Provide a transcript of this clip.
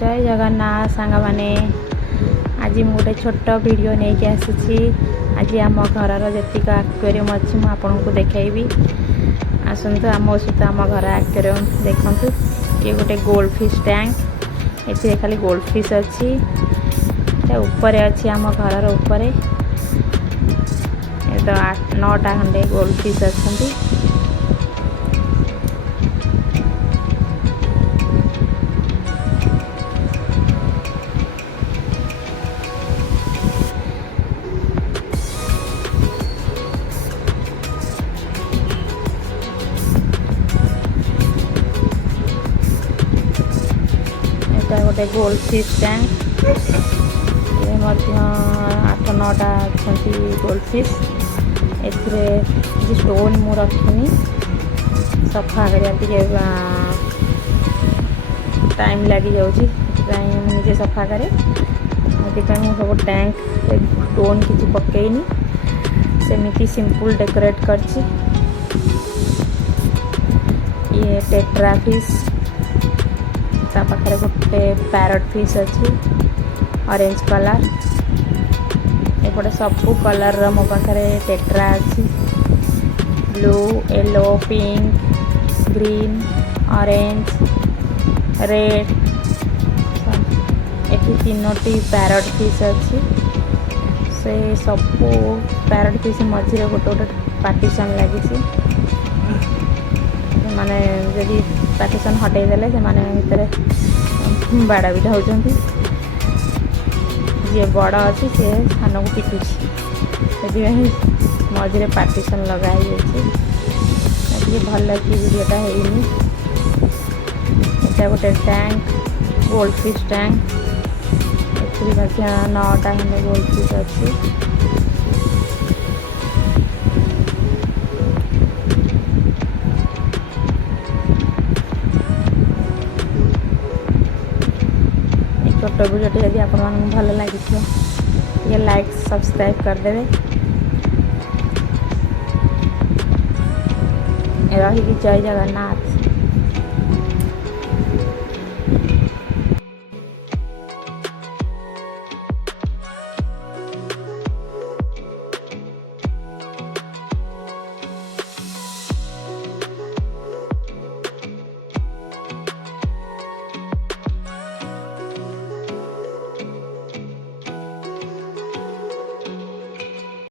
जय जगन्नाथ सांग मैंने आज मु गोटे छोट वीडियो नहीं के आसी। आज आम घर जीक एक्वेरियम अच्छी मुझे देखी आसतु आम सहित आम घर एक्वेरियम देखु। ये गोटे गोल्ड फिश टैंक ये खाली गोल्ड फिश अच्छी ऊपर अच्छी आम घर ऊपर तो 8-9टा खंडे गोल्ड फिश अच्छी। गोटे गोल्ड फिश टैंक ये 8-9टा अच्छी गोल्ड फिश ए स्टोन मु रखनी सफा करिया टाइम लगी जाऊँगी मुझे सफा करे मुझे सब टैंक स्टोन किसी पकईनी सेमती सिंपल डेकोरेट करछि। ये टेट्रा फिश पाखे गोटे पैरट फिश अच्छी ऑरेंज कलर एपटे सबू कलर मो पाखे टेट्रा अच्छी blue yellow pink green orange red ये 3टी पैरट फिश अच्छी से सबू पैरट फिश मझे गोटे गोटे पार्टीशन लगी माने जदि पार्टीशन हटई देले से माने भितर बाड़ा बिटा होचंती जे बड़ अच्छी से सान को पिटुची से मझे पार्टीशन लगाई भल कि वीडियोटा है। गोटे टैंक गोल्ड फिश टैंक ए 9टा खंडे गोल्ड फिश अच्छी। छोट वीडियो यदि आप भल लगी लाइक सब्सक्राइब करदे रही। जय जगन्नाथ।